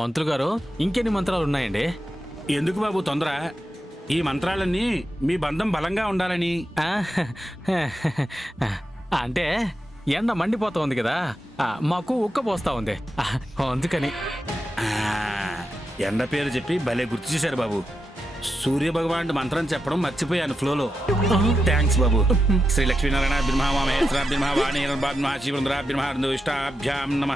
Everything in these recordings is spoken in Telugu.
పంతులు గారు ఇంకెన్ని మంత్రాలు ఉన్నాయండి? ఎందుకు బాబు తొందర? ఈ మంత్రాలన్నీ మీ బంధం బలంగా ఉండాలని. ఆ, అంటే ఎండ మండిపోతా ఉంది కదా, మాకు ఉక్క పోస్తా ఉంది, అందుకని. ఆ, ఎండ పేరు చెప్పి భలే గుర్తు చేశారు బాబు. సూర్య భగవానుడి మంత్రం చెప్పడం మర్చిపోయాను ఫ్లోలో. థ్యాంక్స్ బాబు. శ్రీ లక్ష్మీనారాయణ ఇష్టాభ్యాం నమ.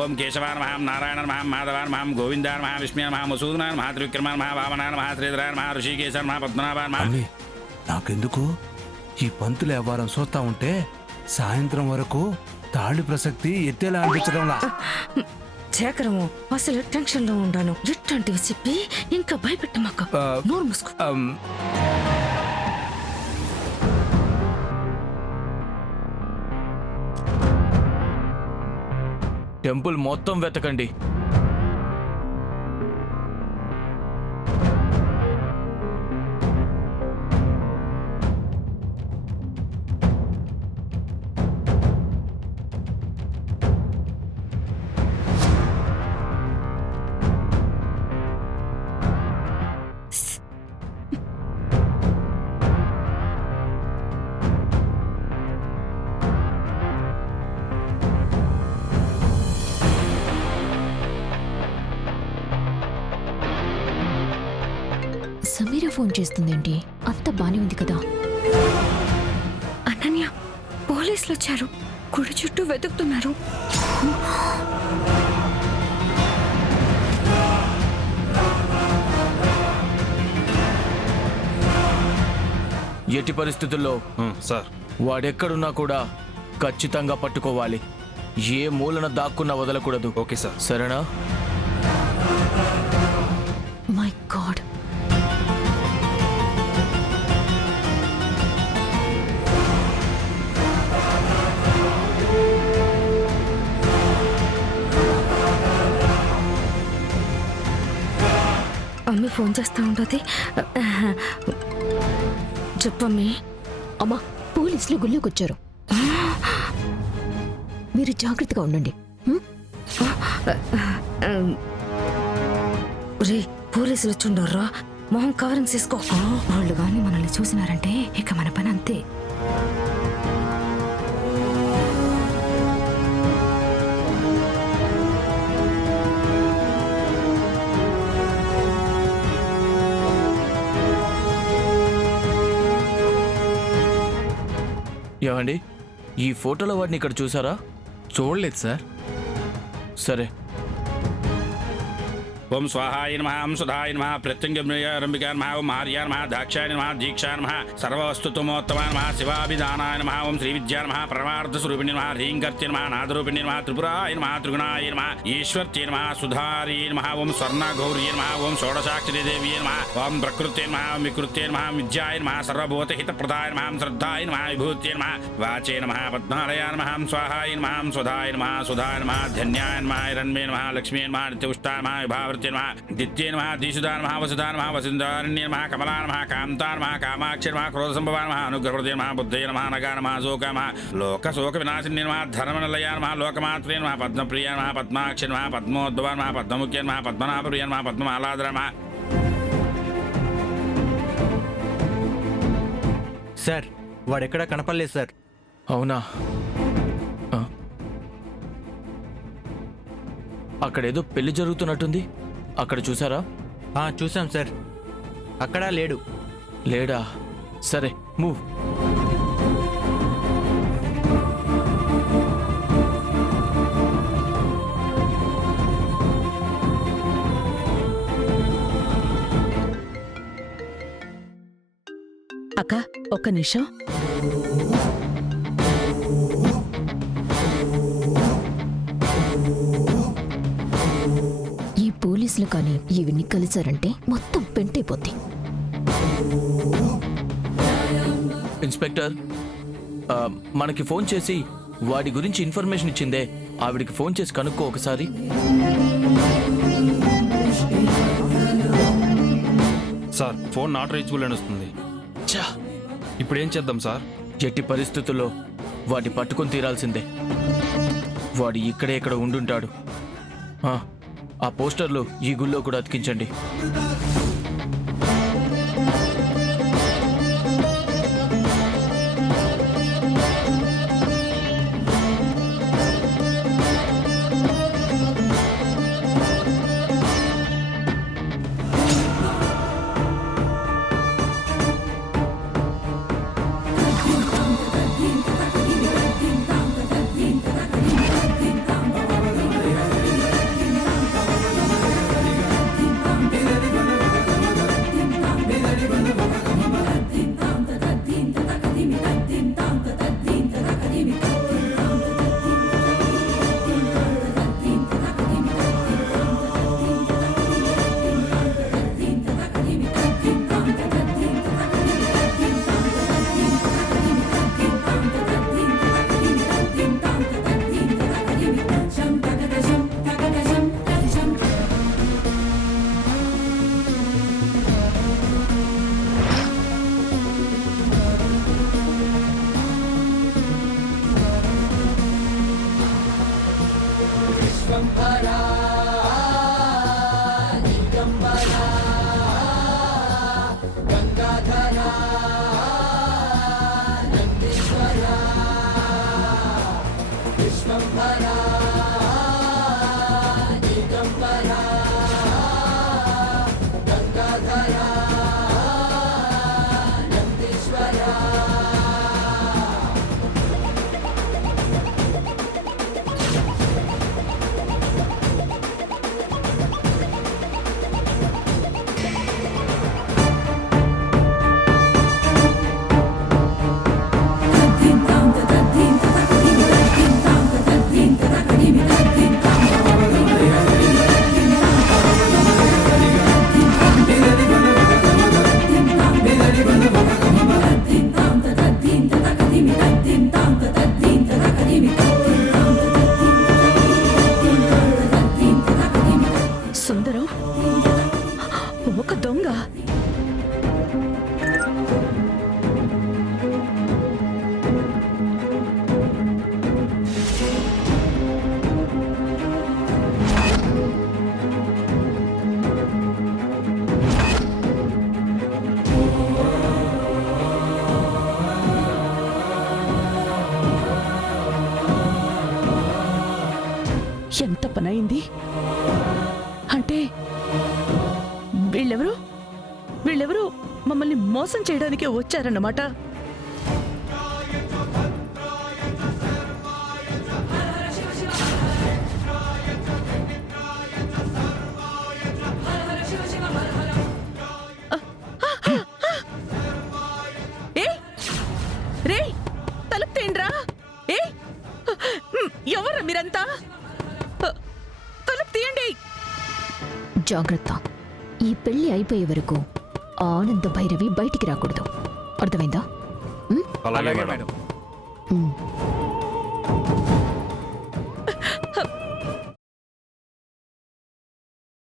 ఓం కేశవ నమః, నారాయణ నమః, మాధవ నమః, గోవింద నమః, విష్ణు నమః, మసూదన నమః, త్రివిక్రమ నమః, వామన నమః, శ్రీధర నమః, ఋషికేశ నమః, పద్మనాభ నమః. అమ్మి, నాకెందుకు ఈ పంతులు వ్యవహారం చూస్తా ఉంటే సాయంత్రం వరకు తాళి ప్రసక్తి ఎట్టేలా అనిపించడంలా. శేఖరము, అసలు టెన్షన్ లో ఉండాను. ఎట్లాంటివి చెప్పి ఇంకా భయపెట్టమాక. నోరు మూసుకో. టెంపుల్ మొత్తం వెతకండి. సమీర ఫోన్ చేస్తుందేంటి? అంత బానే ఉంది కదా. అనన్య, పోలీసులు వచ్చారు. గుడి చుట్టూ వెతుకుతున్నారు. ఎట్టి పరిస్థితుల్లో సార్, వాడెక్కడున్నా కూడా ఖచ్చితంగా పట్టుకోవాలి. ఏ మూలన దాక్కున్నా వదలకూడదు. Okay sir. సరేనా? మై గాడ్, అమ్మ ఫోన్ చేస్తా ఉంటుంది. చెప్పమ్మి. అమ్మా, పోలీసులు గుళ్ళోకి వచ్చారు. మీరు జాగ్రత్తగా ఉండండి. రే, పోలీసులు వచ్చుండర్రా. మొహం కవరింగ్ చేసుకో. వాళ్ళు కానీ మనల్ని చూసినారంటే ఇక మన పని అంతే. ఏమండి, ఈ ఫోటోలో వాడిని ఇక్కడ చూసారా? చూడలేదు సార్. సరే. ఓం స్వాహాయ నమః, ఓం సుధాయ నమః, ప్రత్యంగంబికా నమః, ఓం ఆర్యా నమః, దాక్షాయ నమః, దీక్షా నమః, సర్వవస్తుతమోత్తమాయ నమః, శివాభిధానాయ నమః, ఓం శ్రీ విద్యా నమః, పరమార్థస్వరూపిణి నమః, హ్రీంకర్త్య నమః, నాదరూపిణి నమః, త్రిపురాయ నమః, త్రిగుణాయ నమః, ఈశ్వర్త్య నమః, సుధార్య నమః, ఓం స్వర్ణగౌర్య నమః, ఓం షోడశాక్షరీ దేవ్యే నమః, ఓం ప్రకృత్యే నమః, ఓం వికృత్యే నమః, విద్యాయ నమః, సర్వభూతహితప్రదాయ నమః, శ్రద్ధాయ నమః, విభూత్యే నమః, వాచే నమః, పద్మాలయ నమః, స్వాహాయ నమః, స్వధాయ నమః, సుధాయ నమః, ధన్యాయ నమః, హిరణ్మే నమః, లక్ష్మీ నమః, నిత్యపుష్టాయ నమః, విభావృత్యే నమః, दित्ये नमः, दीशुदा नमः, वसुधा नमः, वसुन्धरण्ये नमः, कमला नमः, कान्ता नमः, कामाक्षी नमः, क्रोधसम्भवा नमः, अनुग्रहप्रदे नमः, बुद्धये नमः, नगा नमः, शोका नमः, लोकशोकविनाशिन्ये नमः, धर्मनिलया नमः, लोकमात्रे नमः, पद्मप्रिया नमः, पद्माक्षी नमः, पद्मोद्भवा नमः, पद्ममुख्ये नमः, पद्मनाभप्रिया नमः, पद्ममालाधर नमः. సార్, వాడెక్కడా కనపడలేదు సార్. అవునా? అక్కడేదో పెళ్లి జరుగుతున్నట్టుంది. అక్కడ చూసారా? చూసాం సార్. అక్కడా లేడు. లేడా? సరే, మూవ్. అక్క, ఒక్క నిమిషం. ఈ పోలీసులు కానీ ఇవన్నీ కలిసారంటే మొత్తం పెంటైపోద్ది. ఇన్స్పెక్టర్, మనకి ఫోన్ చేసి వాడి గురించి ఇన్ఫర్మేషన్ ఇచ్చిందే, ఆవిడికి ఫోన్ చేసి కనుక్కో ఒకసారి. సార్, ఫోన్ నాట్ రీచబుల్ అని వస్తుంది. ఇప్పుడు ఏం చేద్దాం సార్? ఎట్టి పరిస్థితుల్లో వాడిని పట్టుకొని తీరాల్సిందే. వాడు ఇక్కడే ఇక్కడ ఉండుంటాడు. ఆ పోస్టర్లు ఈ గుళ్ళో కూడా అతికించండి. సుందరం ఒక దొంగ. ఎంత పనైంది అంటే వీళ్ళెవరు మమ్మల్ని మోసం చేయడానికే వచ్చారన్నమాట. రే తలుపు తీయండిరా. ఎవరు మీరంతా? తలుపు తీయండి. జాగ్రత్త, ఈ పెళ్లి అయిపోయే వరకు ఆనంద భైరవి బయటికి రాకూడదు. అర్థమైందా? అలాగే మేడం. ఉమ్.